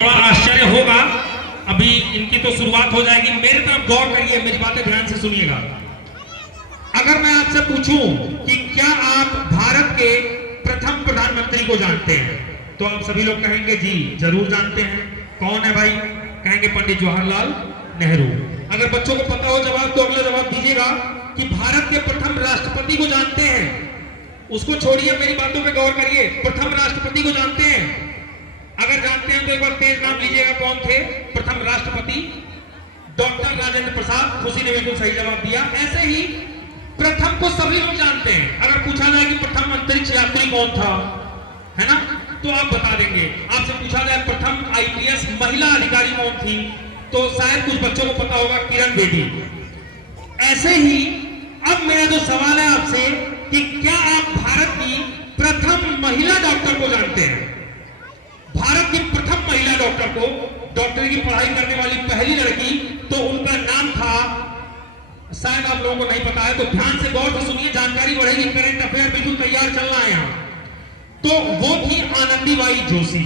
आश्चर्य होगा। अभी इनकी तो शुरुआत हो जाएगी। मेरी तरफ गौर करिए, मेरी बातें ध्यान से सुनिएगा। अगर मैं आपसे पूछूं कि क्या आप भारत के प्रथम प्रधानमंत्री को जानते हैं, तो आप सभी लोग कहेंगे जी जरूर जानते हैं। कौन है भाई? कहेंगे पंडित जवाहरलाल नेहरू। अगर बच्चों को पता हो जवाब तो अगला जवाब दीजिएगा कि भारत के प्रथम राष्ट्रपति को जानते हैं। उसको छोड़िए, मेरी बातों पे गौर करिए। प्रथम राष्ट्रपति को जानते हैं? अगर जानते हैं तो एक बार तेज नाम लीजिएगा। कौन थे प्रथम राष्ट्रपति? डॉक्टर राजेंद्र प्रसाद। खुशी ने बिल्कुल सही जवाब दिया। ऐसे ही प्रथम को सभी लोग जानते हैं। अगर पूछा जाए कि प्रथम अंतरिक्ष यात्री कौन था, है ना, तो आप बता देंगे। आपसे पूछा जाए प्रथम आईपीएस महिला अधिकारी कौन थी, तो शायद कुछ बच्चों को पता होगा, किरण बेदी। ऐसे ही अब मेरा जो सवाल है आपसे कि क्या आप भारत की प्रथम महिला डॉक्टर को जानते हैं? भारत की प्रथम महिला डॉक्टर को, डॉक्टरी की पढ़ाई करने वाली पहली लड़की, तो उनका नाम था, शायद आप लोगों को नहीं पता है तो ध्यान से गौर से सुनिए, जानकारी बढ़ेगी। करंट अफेयर बिल्कुल तैयार चल रहा है यहाँ। तो वो थी आनंदीबाई जोशी।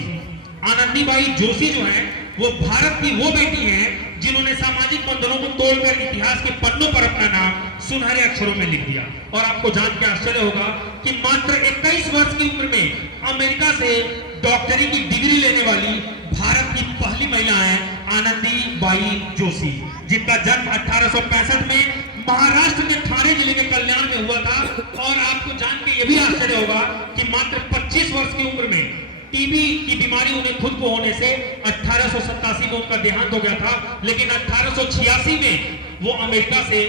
आनंदीबाई जोशी जो है वो भारत की वो बेटी है जिन्होंने सामाजिक बंधनों को तोड़कर इतिहास के पन्नों पर अपना नाम सुनहरे अक्षरों में लिख दिया। और आपको जान के आश्चर्य होगा कि मात्र 21 वर्ष की उम्र में अमेरिका से डॉक्टरी की डिग्री लेने वाली भारत की पहली महिला है आनंदीबाई जोशी, जिनका जन्म 1865 में महाराष्ट्र के ठाणे जिले के कल्याण में हुआ था। और आपको जान के यह भी आश्चर्य होगा कि मात्र 25 वर्ष की उम्र में टीबी की बीमारी उन्हें खुद को होने से 1887 में उनका देहांत हो गया था। लेकिन 1886 में वो अमेरिका से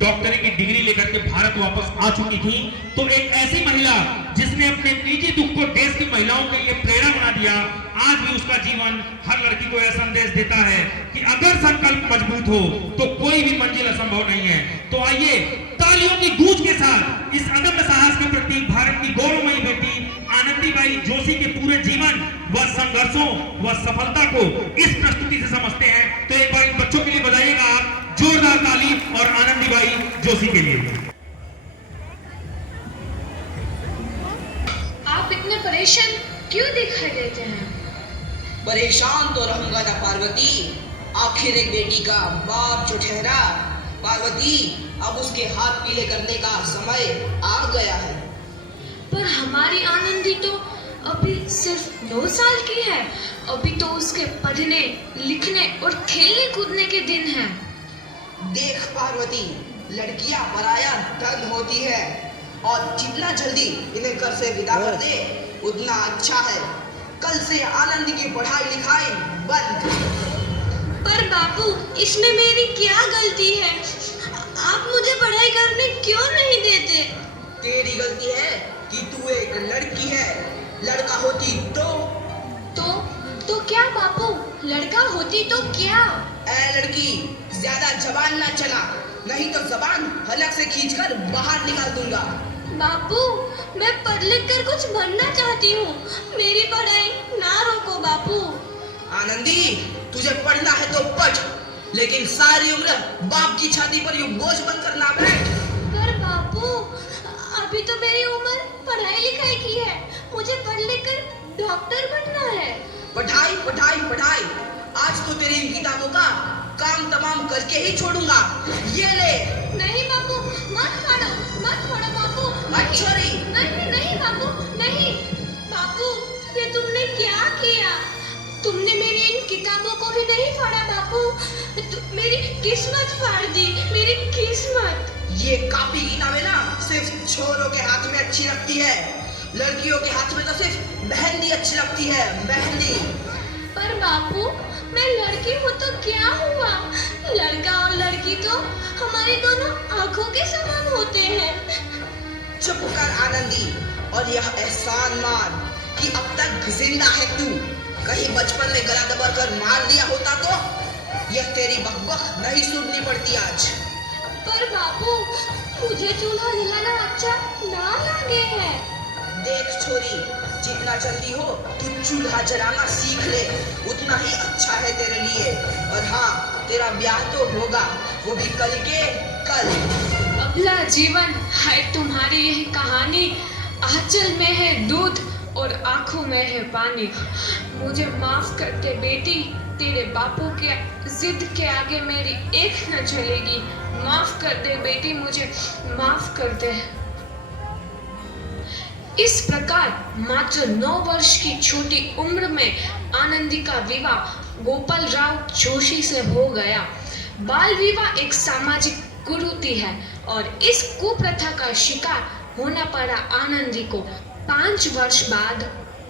डॉक्टरी की डिग्री लेकर के भारत वापस आ चुकी थी। तो एक ऐसी महिला जिसने अपने निजी दुख को देश की महिलाओं के लिए प्रेरणा बना दिया, आज भी उसका जीवन हर लड़की को यह संदेश देता है कि अगर संकल्प मजबूत हो तो कोई भी मंजिल असंभव नहीं है। तो आइए तालियों की गूंज के साथ इस अदम्य साहस के प्रतीक भारत की गौरवमयी बेटी आनंदीबाई जोशी के पूरे जीवन व संघर्षों व सफलता को इस प्रस्तुति से समझते हैं। तो एक बार इन बच्चों के लिए बजाइएगा आप जोरदार ताली, और आनंदीबाई जोशी के लिए। आप इतने परेशान क्यों दिखाई देते हैं? परेशान तो रहूंगा ना पार्वती, आखिर एक बेटी का बाप जो ठहरा। पार्वती, अब उसके हाथ पीले करने का समय आ गया है। पर हमारी आनंदी तो अभी सिर्फ 9 साल की है। अभी तो उसके पढ़ने, लिखने और खेलने कूदने के दिन हैं। देख पार्वती, लड़कियां पराया धन होती है और जितना जल्दी इन्हें घर से विदा कर दे उतना अच्छा है। कल से आनंद की पढ़ाई लिखाई बंद। पर बापू, इसमें मेरी क्या गलती है? आप मुझे पढ़ाई करने क्यों नहीं देते? तेरी गलती है कि तू एक लड़की है। लड़का होती तो क्या बापू? लड़का होती तो क्या? ऐ लड़की, ज्यादा जबान ना चला, नहीं तो जबान हलक से खींचकर बाहर निकाल दूंगा। बापू, मैं पढ़ लिख कर कुछ बनना चाहती हूँ। मेरी पढ़ाई ना रोको बापू। आनंदी, तुझे पढ़ना है तो पढ़, लेकिन सारी उम्र बाप की छाती पर यूं बोझ बनकर ना बैठ। पर बापू, अभी तो मेरी उम्र पढ़ाई लिखाई की है। मुझे पढ़ लिख कर डॉक्टर बनना है। पढ़ाई पढ़ाई पढ़ाई, आज तो तेरी इन किताबों का काम तमाम करके ही छोड़ूंगा। ये ले। नहीं बापू, मत फाड़ो बापू। छोरी। नहीं नहीं बापू, नहीं। बापू, ये तुमने क्या किया? तुमने मेरी इन किताबों को ही नहीं फाड़ा बापू, मेरी किस्मत फाड़ दी, मेरी किस्मत। ये कॉपी किताबें ना सिर्फ छोरों के हाथ में अच्छी लगती है, लड़कियों के हाथ में तो सिर्फ मेहंदी अच्छी लगती है, मेहंदी। पर बापू, मैं लड़की हूँ तो क्या हुआ? लड़का और लड़की तो हमारी दोनों आंखों के समान होते हैं। चुप कर आनंदी, और यह एहसान मान कि अब तक जिंदा है तू। कहीं बचपन में गला दबाकर मार दिया होता तो यह तेरी बकबक नहीं सुननी पड़ती आज। पर बापू, मुझे चूल्हा जलाना अच्छा ना लगे है। देख छोरी, जितना जल्दी हो तू चूल्हा जलाना सीख ले, उतना ही अच्छा है तेरे लिए। और हाँ, तेरा ब्याह तो होगा, वो भी कल के कल। अबला जीवन है तुम्हारी यह कहानी। आंचल में है दूध और आंखों में है पानी। मुझे माफ कर दे बेटी, तेरे बापू के जिद के आगे मेरी एक न चलेगी। माफ कर दे बेटी, मुझे माफ कर दे। इस प्रकार मात्र 9 वर्ष की छोटी उम्र में आनंदी का विवाह गोपाल राव जोशी से हो गया। बाल विवाह एक सामाजिक कुरीति है और इस कुप्रथा का शिकार होना पड़ा आनंदी को। 5 वर्ष बाद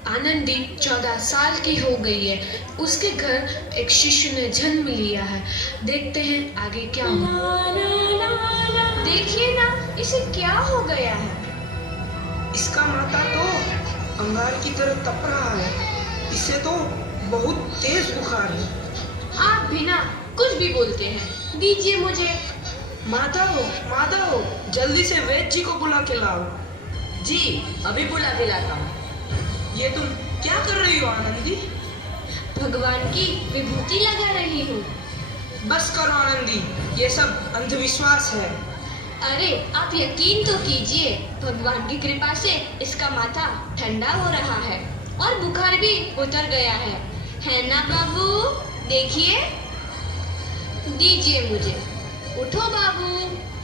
आनंदी 14 साल की हो गई है। उसके घर एक शिशु ने जन्म लिया है। देखते हैं आगे क्या हुआ। देखिए ना, इसे क्या हो गया है। इसका माथा तो अंगार की तरह तप रहा है। इसे तो बहुत तेज बुखार है। आप बिना कुछ भी बोलते हैं, दीजिए मुझे। माधव, जल्दी से वैद्य जी को बुला के लाओ। जी, अभी बुला के लाता हूँ। ये तुम क्या कर रही हो आनंदी? भगवान की विभूति लगा रही हूँ। बस करो आनंदी, ये सब अंधविश्वास है। अरे आप यकीन तो कीजिए, भगवान की कृपा से इसका माथा ठंडा हो रहा है और बुखार भी उतर गया है ना बाबू? देखिए, दीजिए मुझे। उठो बाबू,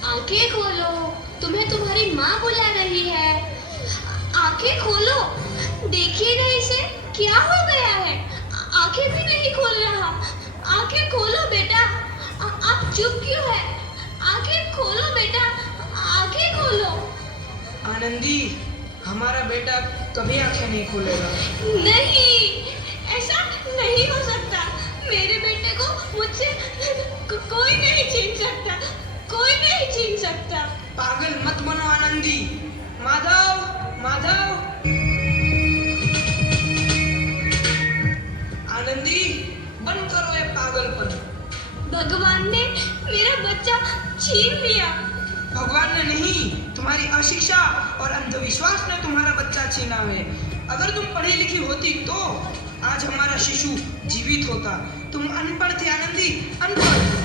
आंखें खोलो, तुम्हें तुम्हारी माँ बुला रही है। आंखें खोलो, देखिए ना इसे क्या हो गया है। आंखें भी नहीं खोल रहा। आंखें खोलो बेटा। आप चुप क्यों है? आंखें खोलो बेटा, आंखें खोलो। आनंदी, हमारा बेटा कभी आंखें नहीं खोलेगा। नहीं, ऐसा नहीं हो सकता। मेरे बेटे को मुझसे कोई नहीं छीन सकता, कोई नहीं छीन सकता। पागल मत बनो आनंदी। माधव, आनंदी, बंद करो ये पागलपन। भगवान ने मेरा बच्चा छीन लिया। भगवान ने नहीं, तुम्हारी अशिक्षा और अंधविश्वास ने तुम्हारा बच्चा छीना है। अगर तुम पढ़ी लिखी होती तो आज हमारा शिशु जीवित होता। तुम अनपढ़ थी आनंदी, अनपढ़।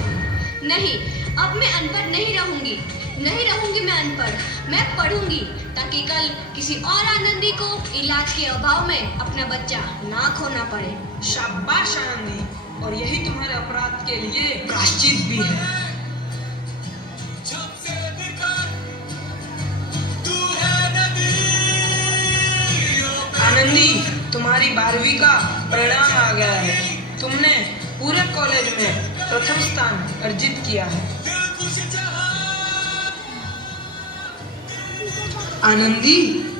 नहीं, अब मैं अनपढ़ नहीं रहूंगी। मैं अनपढ़। मैं पढ़ूंगी ताकि कल किसी और आनंदी को इलाज के अभाव में अपना बच्चा ना खोना पड़े। शाबाश आनंदी, और यही तुम्हारे अपराध के लिए प्रायश्चित भी है। आनंदी, तुम्हारी 12वीं का परिणाम आ गया है। तुमने पूरे कॉलेज में प्रथम स्थान अर्जित किया है। आनंदी,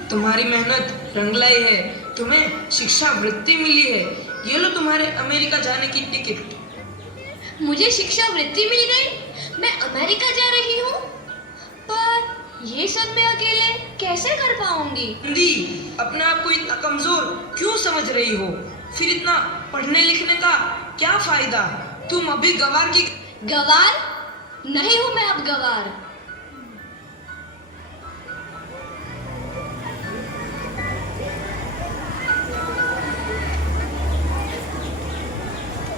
तुम्हारी मेहनत रंग लाई है। तुम्हें शिक्षा वृत्ति मिली है। ये लो तुम्हारे अमेरिका जाने की टिकट। मुझे शिक्षा वृत्ति मिल गई। मैं अमेरिका जा रही हूँ, पर ये सब मैं अकेले कैसे कर पाऊंगी? आनंदी, अपने आप को इतना कमजोर क्यों समझ रही हो? फिर इतना पढ़ने लिखने का क्या फायदा? तुम अभी गवार की। गवार नहीं हूँ मैं अब गवार।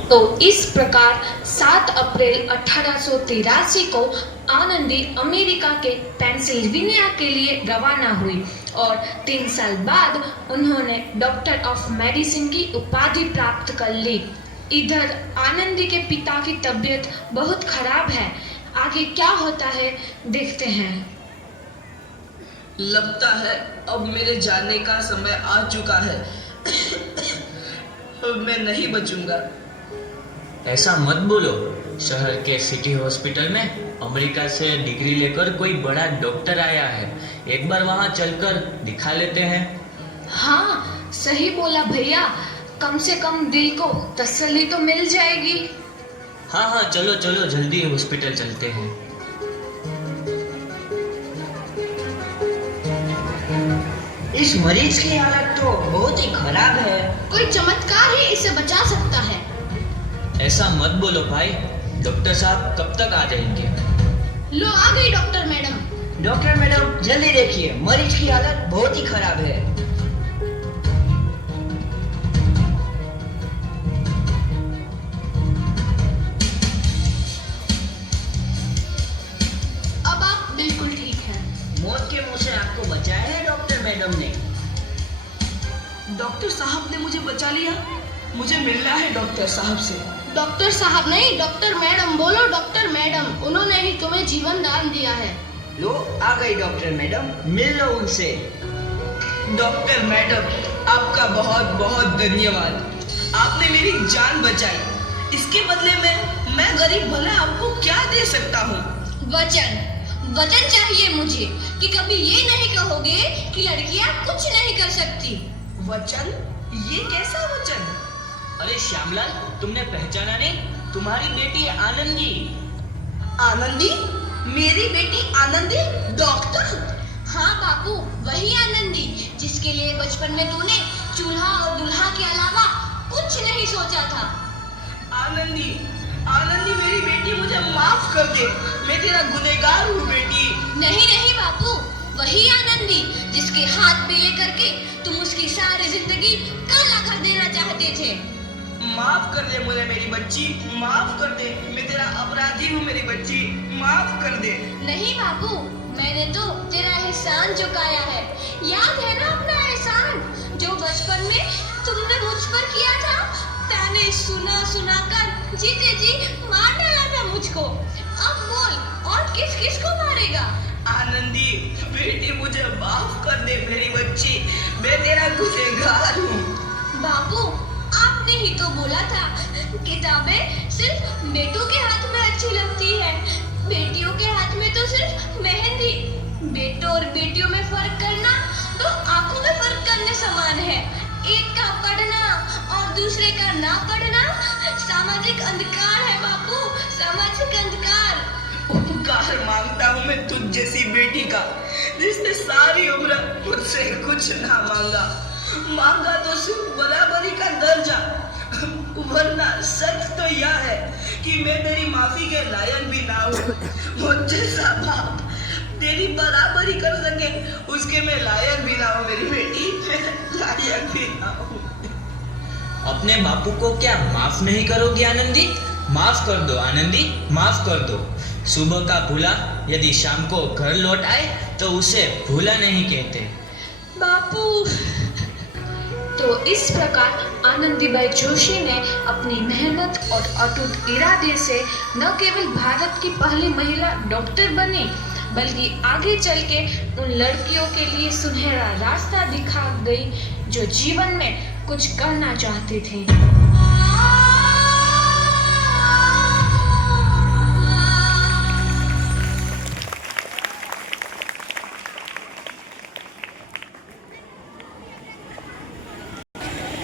तो इस प्रकार 7 अप्रैल 1883 को आनंदी अमेरिका के पेंसिल्वेनिया के लिए रवाना हुई और 3 साल बाद उन्होंने डॉक्टर ऑफ मेडिसिन की उपाधि प्राप्त कर ली। इधर आनंदी के पिता की तबीयत बहुत खराब है। आगे क्या होता है देखते हैं। लगता है अब मेरे जाने का समय आ चुका है। अब मैं नहीं बचूंगा। ऐसा मत बोलो। शहर के सिटी हॉस्पिटल में अमेरिका से डिग्री लेकर कोई बड़ा डॉक्टर आया है। एक बार वहां चलकर दिखा लेते हैं। हाँ, सही बोला भैया। कम से कम दिल को तसल्ली तो मिल जाएगी। हाँ, चलो जल्दी हॉस्पिटल चलते हैं। इस मरीज की हालत तो बहुत ही खराब है। कोई चमत्कार ही इसे बचा सकता है। ऐसा मत बोलो भाई। डॉक्टर साहब कब तक आ जाएंगे? लो आ गई डॉक्टर मैडम। डॉक्टर मैडम, जल्दी देखिए, मरीज की हालत बहुत ही खराब है। अब आप बिल्कुल ठीक हैं। मौत के मुंह से आपको बचाया है डॉक्टर मैडम ने। डॉक्टर साहब ने मुझे बचा लिया। मुझे मिलना है डॉक्टर साहब से। डॉक्टर साहब नहीं, डॉक्टर मैडम बोलो, डॉक्टर मैडम। उन्होंने ही तुम्हें जीवन दान दिया है। लो आ गई डॉक्टर मैडम, मिल लो उनसे। डॉक्टर मैडम, आपका बहुत बहुत धन्यवाद। आपने मेरी जान बचाई। इसके बदले में मैं गरीब भला आपको क्या दे सकता हूँ? वचन वचन चाहिए मुझे कि कभी ये नहीं कहोगे कि लड़कियां कुछ नहीं कर सकती। वचन? ये कैसा वचन? अरे श्यामलाल, तुमने पहचाना नहीं? तुम्हारी बेटी आनंदी। आनंदी? मेरी बेटी आनंदी डॉक्टर? हाँ बापू, वही आनंदी जिसके लिए बचपन में तूने चूल्हा और दूल्हा के अलावा कुछ नहीं सोचा था। आनंदी, आनंदी मेरी बेटी, मुझे माफ कर दे। मैं तेरा गुनहगार हूँ बेटी। नहीं नहीं बापू, वही आनंदी जिसके हाथ पे लेकर के तुम उसकी सारी जिंदगी काला कर देना चाहते थे। माफ कर दे मुझे मेरी बच्ची, माफ कर दे। मैं तेरा अपराधी हूँ मेरी बच्ची, माफ कर दे। नहीं बापू, मैंने तो तेरा एहसान चुकाया है। याद है ना अपना एहसान जो बचपन में तुमने मुझ पर किया था? ताने सुना सुना कर जीते जी मार डाला था मुझको। अब बोल, और किस किस को मारेगा? आनंदी बेटी, मुझे माफ कर दे मेरी बच्ची, मैं तेरा गुनहगार हूँ। बापू, आपने ही तो बोला था किताबें सिर्फ बेटों के हाथ में अच्छी लगती है, बेटियों के हाथ में तो सिर्फ मेहंदी। बेटों और बेटियों में फर्क करना तो आंखों में फर्क करने समान है। एक का पढ़ना और दूसरे का ना पढ़ना सामाजिक अंधकार है बापू, सामाजिक अंधकार। उपकार मांगता हूँ मैं तुझ जैसी बेटी का, जिसने सारी उम्र मुझसे कुछ ना मांगा। मांगा तो सिर्फ बराबरी का दर्जा, वरना सच तो यह है कि मैं तेरी माफी के लायक भी ना हूँ। मुझ जैसा बाप तेरी बराबरी कर सके उसके मैं लायक भी ना हूँ मेरी बेटी, लायक भी ना हूँ। अपने बापू को क्या माफ नहीं करोगी आनंदी? माफ कर दो आनंदी, माफ कर दो। सुबह का भूला यदि शाम को घर लौट आए तो उसे भूला नहीं कहते। बापू। तो इस प्रकार आनंदीबाई जोशी ने अपनी मेहनत और अटूट इरादे से न केवल भारत की पहली महिला डॉक्टर बनी, बल्कि आगे चल के उन लड़कियों के लिए सुनहरा रास्ता दिखा गई जो जीवन में कुछ करना चाहती थी।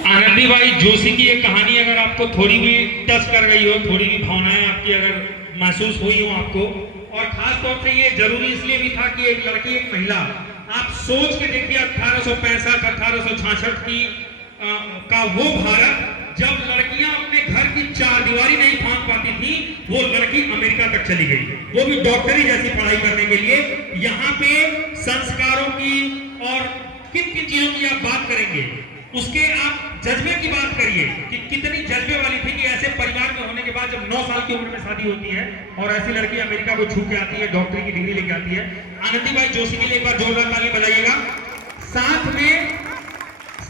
आनंदीबाई जोशी की ये कहानी अगर आपको थोड़ी भी टच कर गई हो, थोड़ी भी भावनाएं आपकी अगर महसूस हुई हो आपको, और खास तौर से ये जरूरी इसलिए भी था कि एक लड़की, एक महिला, आप सोच के देखिए 1865 1866 की का वो भारत जब लड़कियां अपने घर की चारदीवारी नहीं फांद पाती थी, वो लड़की अमेरिका तक चली गई, वो भी डॉक्टरी जैसी पढ़ाई करने के लिए। यहाँ पे संस्कारों की और किन किन चीजों की आप बात करेंगे, उसके आप जज्बे की बात करिए कि कितनी जज्बे वाली थी कि ऐसे परिवार में होने के बाद जब 9 साल की उम्र में शादी होती है और ऐसी लड़की अमेरिका को छू के आती है, डॉक्टरी की डिग्री लेके आती है। आनंदीबाई जोशी के लिए एक बार जोरदार ताली बजाइएगा। साथ में